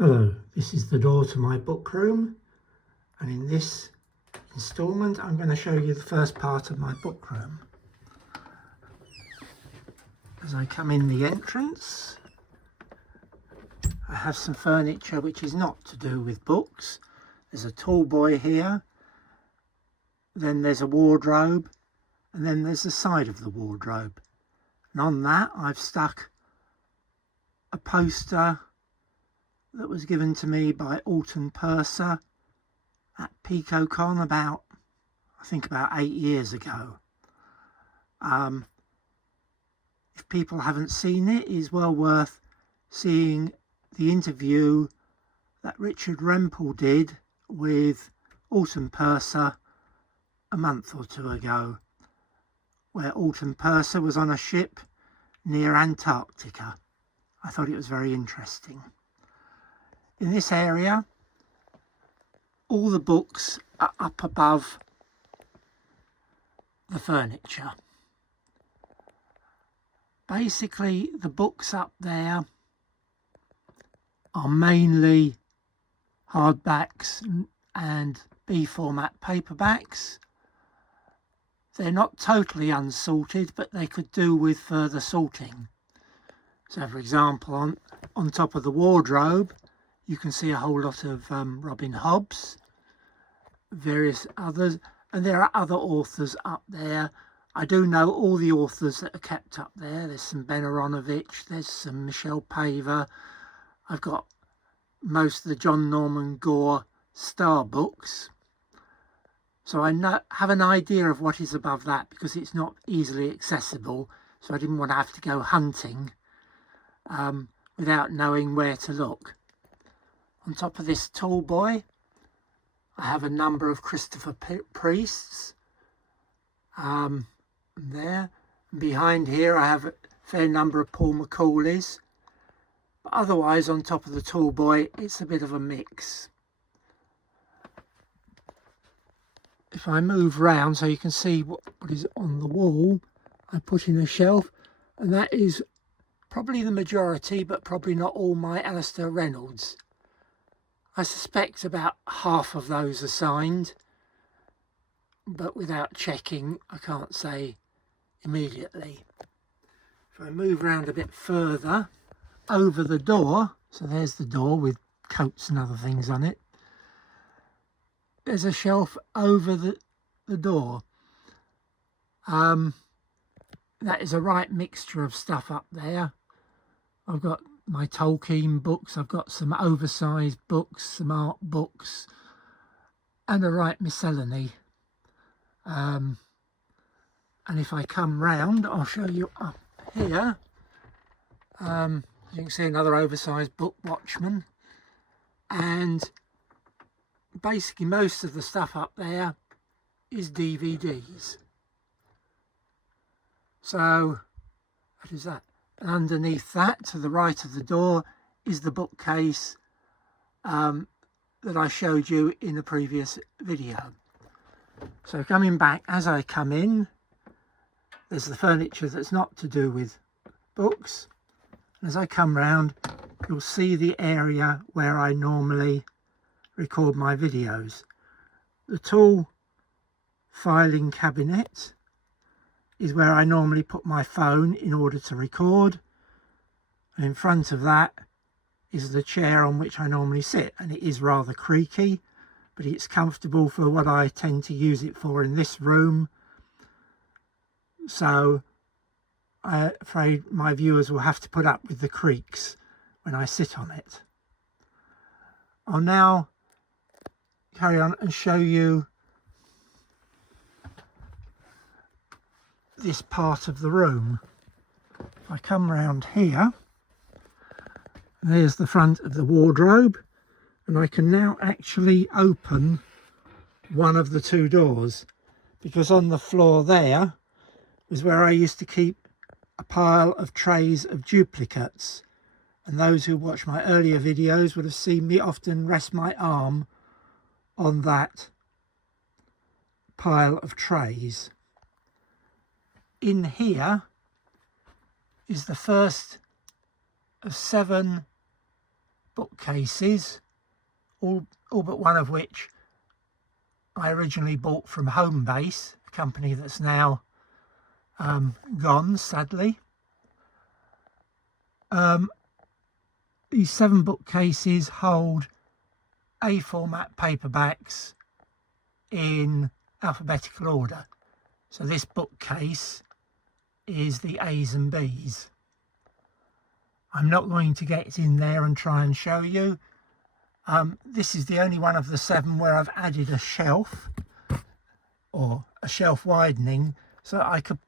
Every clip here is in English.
Hello, this is the door to my book room, and in this instalment I'm going to show you the first part of my book room. As I come in the entrance, I have some furniture which is not to do with books. There's a tall boy here, then there's a wardrobe, and then there's the side of the wardrobe. And on that I've stuck a poster that was given to me by Alton Purser at PicoCon about 8 years ago. If people haven't seen it, it's well worth seeing the interview that Richard Rempel did with Alton Purser a month or two ago, where Alton Purser was on a ship near Antarctica. I thought it was very interesting. In this area, all the books are up above the furniture. Basically, the books up there are mainly hardbacks and B format paperbacks. They're not totally unsorted, but they could do with further sorting. So, for example, on top of the wardrobe, you can see a whole lot of Robin Hobbs, various others, and there are other authors up there. I do know all the authors that are kept up there. There's some Ben Aaronovitch, there's some Michelle Paver. I've got most of the John Norman Gore Star books. So I have an idea of what is above that because it's not easily accessible. So I didn't want to have to go hunting without knowing where to look. On top of this tall boy, I have a number of Christopher Priests there. And behind here I have a fair number of Paul Macaulay's. But otherwise, on top of the tall boy, it's a bit of a mix. If I move round so you can see what is on the wall, I put in a shelf, and that is probably the majority, but probably not all, my Alastair Reynolds. I suspect about half of those are signed, but without checking, I can't say immediately. If I move around a bit further, over the door, so there's the door with coats and other things on it, there's a shelf over the door. That is a right mixture of stuff up there. I've got my Tolkien books, I've got some oversized books, some art books, and a right miscellany. And if I come round, I'll show you up here. You can see another oversized book, Watchmen. And basically most of the stuff up there is DVDs. So, what is that? And underneath that, to the right of the door, is the bookcase that I showed you in the previous video. So coming back, as I come in, there's the furniture that's not to do with books. As I come round, you'll see the area where I normally record my videos. The tall filing cabinet is where I normally put my phone in order to record, and in front of that is the chair on which I normally sit, and it is rather creaky, but it's comfortable for what I tend to use it for in this room, so I'm afraid my viewers will have to put up with the creaks when I sit on it. I'll now carry on and show you this part of the room. If I come round here, there's the front of the wardrobe, and I can now actually open one of the two doors, because on the floor there was where I used to keep a pile of trays of duplicates, and those who watch my earlier videos would have seen me often rest my arm on that pile of trays. In here is the first of 7 bookcases, all but one of which I originally bought from Homebase, a company that's now gone, sadly. These 7 bookcases hold A format paperbacks in alphabetical order. So this bookcase is the A's and B's. I'm not going to get in there and try and show you. This is the only one of the 7 where I've added a shelf, or a shelf widening, so I could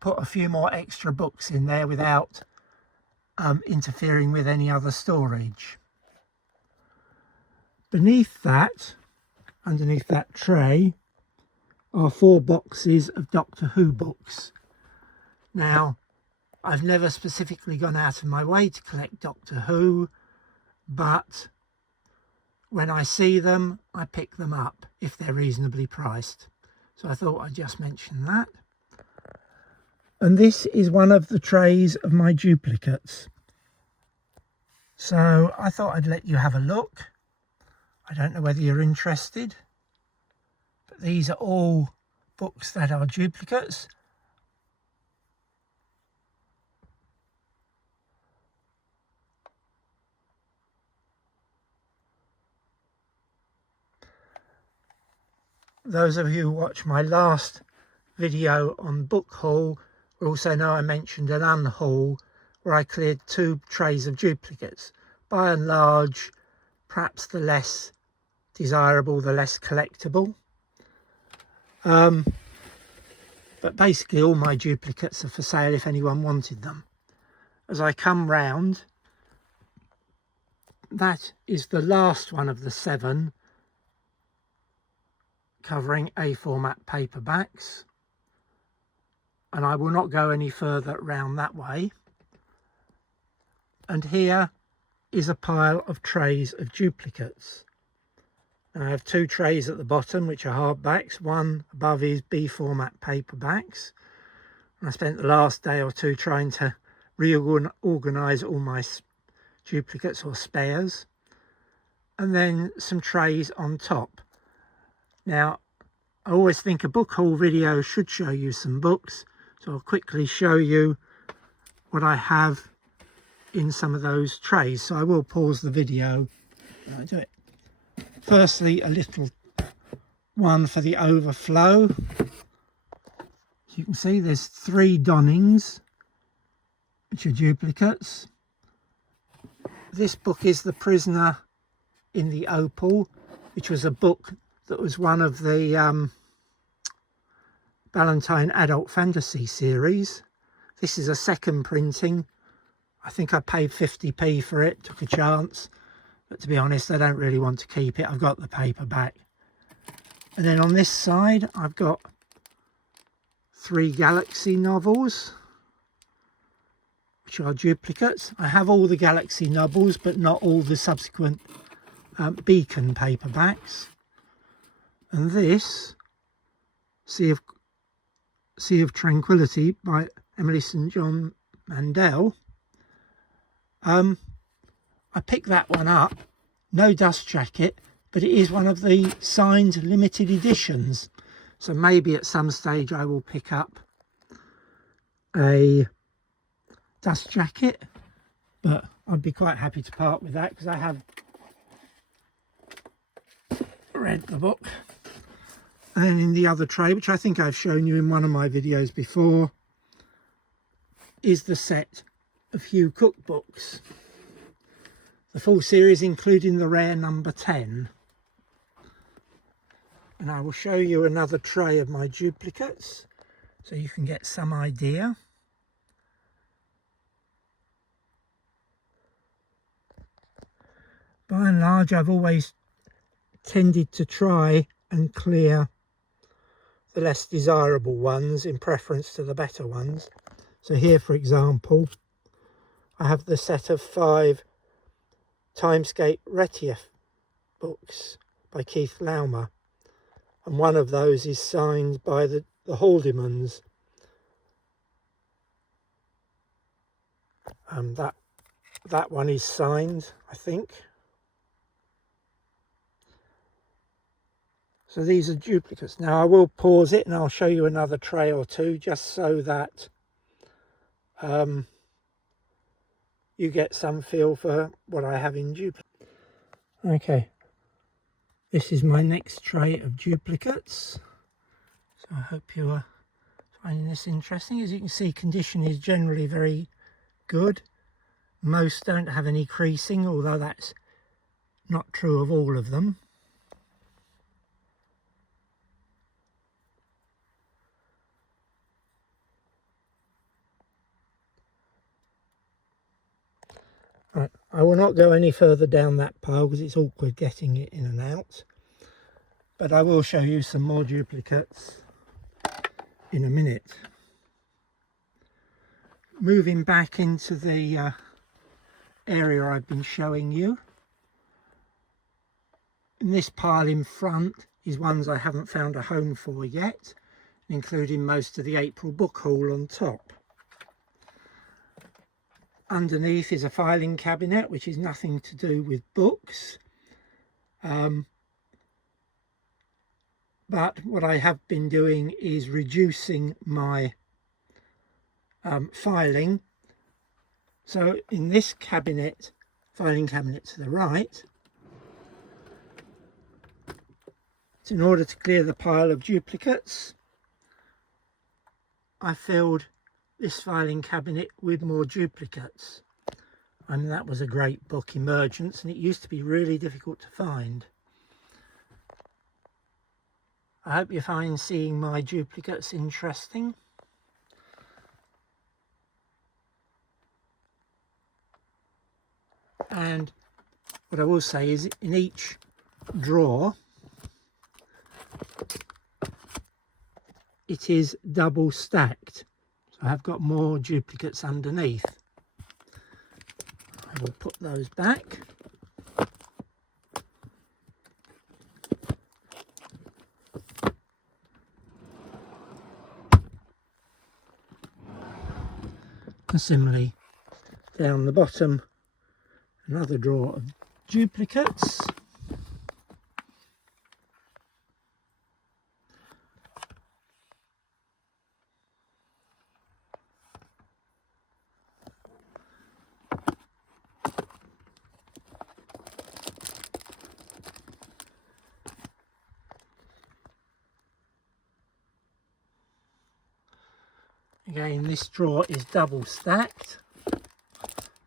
put a few more extra books in there without interfering with any other storage. Beneath that, underneath that tray, are 4 boxes of Doctor Who books. Now, I've never specifically gone out of my way to collect Doctor Who, but when I see them, I pick them up if they're reasonably priced. So I thought I'd just mention that. And this is one of the trays of my duplicates. So I thought I'd let you have a look. I don't know whether you're interested, but these are all books that are duplicates. Those of you who watch my last video on book haul will also know I mentioned an unhaul where I cleared 2 trays of duplicates. By and large, perhaps the less desirable, the less collectible. But basically all my duplicates are for sale if anyone wanted them. As I come round, that is the last one of the 7 covering A format paperbacks, and I will not go any further round that way. And here is a pile of trays of duplicates. And I have 2 trays at the bottom which are hardbacks, one above is B format paperbacks, and I spent the last day or 2 trying to reorganise all my duplicates or spares, and then some trays on top. Now, I always think a book haul video should show you some books, so I'll quickly show you what I have in some of those trays. So I will pause the video and I do it. Firstly, a little one for the overflow. As you can see, there's 3 Donnings, which are duplicates. This book is The Prisoner in the Opal, which was a book that was one of the Ballantine Adult Fantasy series. This is a 2nd printing. I think I paid 50p for it, took a chance, but to be honest I don't really want to keep it. I've got the paperback. And then on this side I've got 3 Galaxy novels, which are duplicates. I have all the Galaxy novels but not all the subsequent Beacon paperbacks. And this, Sea of Tranquility by Emily St John Mandel, I picked that one up, no dust jacket, but it is one of the signed limited editions. So maybe at some stage I will pick up a dust jacket, but I'd be quite happy to part with that because I have read the book. And then in the other tray, which I think I've shown you in one of my videos before, is the set of Hugh Cook books. The full series including the rare number 10. And I will show you another tray of my duplicates so you can get some idea. By and large, I've always tended to try and clear the less desirable ones in preference to the better ones. So here, for example, I have the set of 5 Timescape Retief books by Keith Laumer, and one of those is signed by the Haldimans. That that one is signed, I think. So these are duplicates. Now I will pause it and I'll show you another tray or two just so that you get some feel for what I have in duplicate. Okay, this is my next tray of duplicates. So I hope you are finding this interesting. As you can see, condition is generally very good. Most don't have any creasing, although that's not true of all of them. Right, I will not go any further down that pile because it's awkward getting it in and out, but I will show you some more duplicates in a minute. Moving back into the area I've been showing you, in this pile in front is ones I haven't found a home for yet, including most of the April book haul on top. Underneath is a filing cabinet, which is nothing to do with books. But what I have been doing is reducing my filing. So in this cabinet, filing cabinet to the right, in order to clear the pile of duplicates, I filled this filing cabinet with more duplicates. I mean, that was a great book, Emergence, and it used to be really difficult to find. I hope you find seeing my duplicates interesting. And what I will say is in each drawer it is double stacked. I have got more duplicates underneath. I will put those back. And similarly, down the bottom, another drawer of duplicates. Again, this drawer is double stacked,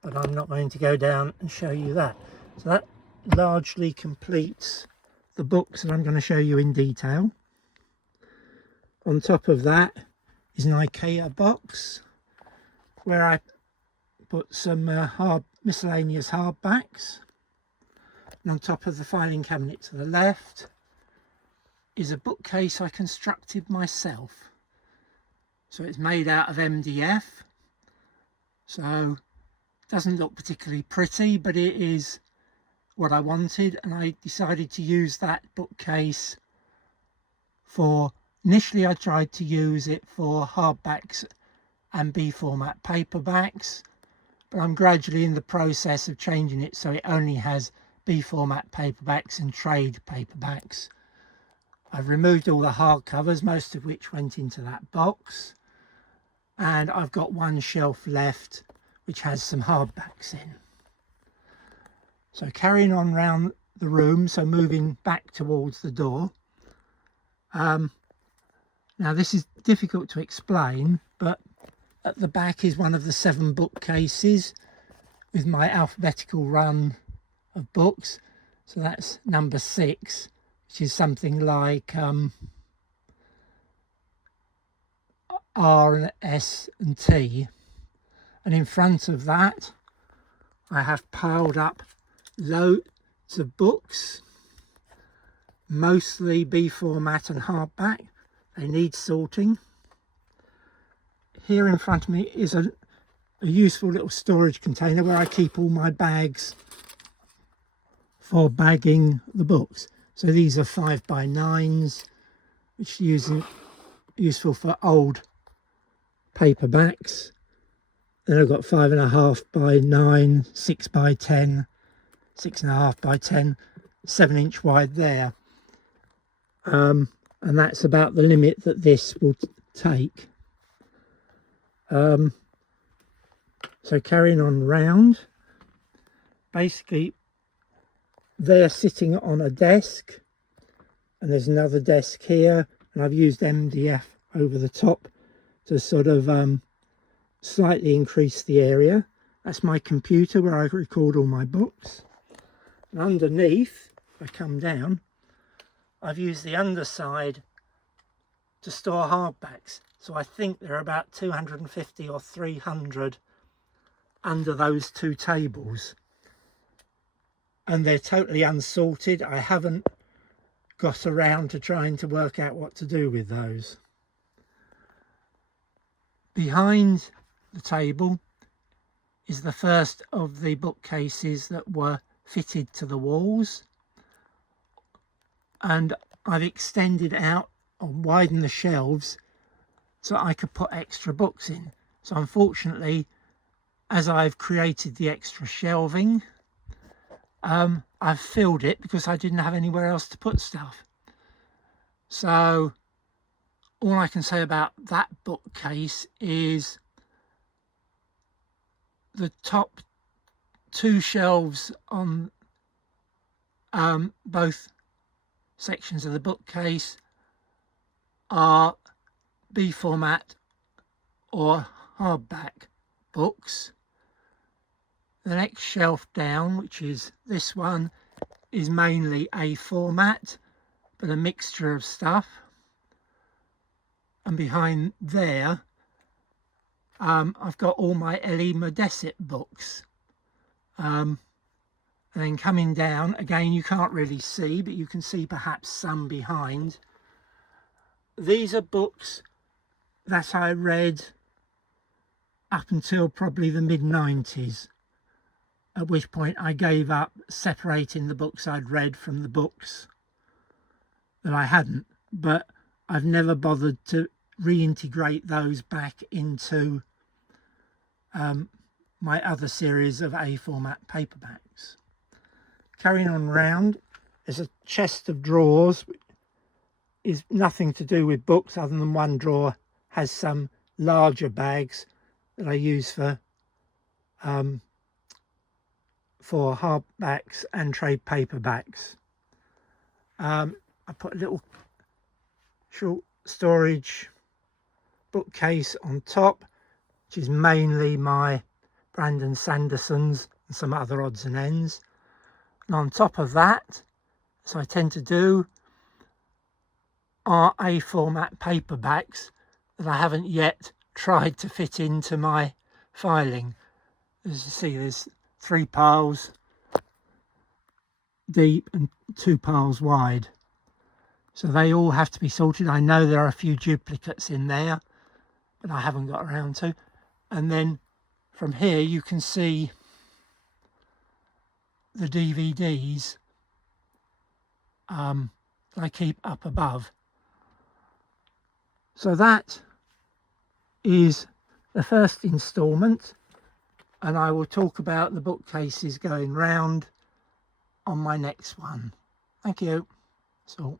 but I'm not going to go down and show you that. So that largely completes the books that I'm going to show you in detail. On top of that is an IKEA box where I put some miscellaneous hardbacks. And on top of the filing cabinet to the left is a bookcase I constructed myself. So it's made out of MDF, so it doesn't look particularly pretty, but it is what I wanted, and I decided to use that bookcase for, initially I tried to use it for hardbacks and B format paperbacks, but I'm gradually in the process of changing it so it only has B format paperbacks and trade paperbacks. I've removed all the hardcovers, most of which went into that box. And I've got one shelf left which has some hardbacks in. So carrying on round the room, so moving back towards the door. Now this is difficult to explain, but at the back is one of the 7 bookcases with my alphabetical run of books. So that's number 6, which is something like R and S and T, and in front of that I have piled up loads of books, mostly B format and hardback. They need sorting. Here in front of me is a useful little storage container where I keep all my bags for bagging the books. So these are 5x9s, which are useful for old paperbacks, Then I've got 5.5 by 9, 6 by 10, 6.5 by 10, 7-inch wide there. And that's about the limit that this will take. So carrying on round, basically they're sitting on a desk, and there's another desk here, and I've used MDF over the top to sort of slightly increase the area. That's my computer where I record all my books. And underneath, if I come down, I've used the underside to store hardbacks. So I think there are about 250 or 300 under those two tables. And they're totally unsorted. I haven't got around to trying to work out what to do with those. Behind the table is the first of the bookcases that were fitted to the walls, and I've extended out or widened the shelves so I could put extra books in. So unfortunately, as I've created the extra shelving, I've filled it because I didn't have anywhere else to put stuff. So all I can say about that bookcase is the top two shelves on both sections of the bookcase are B format or hardback books. The next shelf down, which is this one, is mainly A format, but a mixture of stuff. And behind there, I've got all my L.E. Modesitt books. And then coming down, again, you can't really see, but you can see perhaps some behind. These are books that I read up until probably the mid-90s, at which point I gave up separating the books I'd read from the books that I hadn't, but I've never bothered to reintegrate those back into my other series of A format paperbacks. Carrying on round, there's a chest of drawers. Is nothing to do with books other than one drawer has some larger bags that I use for hardbacks and trade paperbacks. I put a little short storage bookcase on top, which is mainly my Brandon Sandersons and some other odds and ends. And on top of that, as I tend to do, are A format paperbacks that I haven't yet tried to fit into my filing. As you see, there's 3 piles deep and 2 piles wide. So they all have to be sorted. I know there are a few duplicates in there, but I haven't got around to. And then from here you can see the DVDs I keep up above. So that is the first instalment, and I will talk about the bookcases going round on my next one. Thank you. So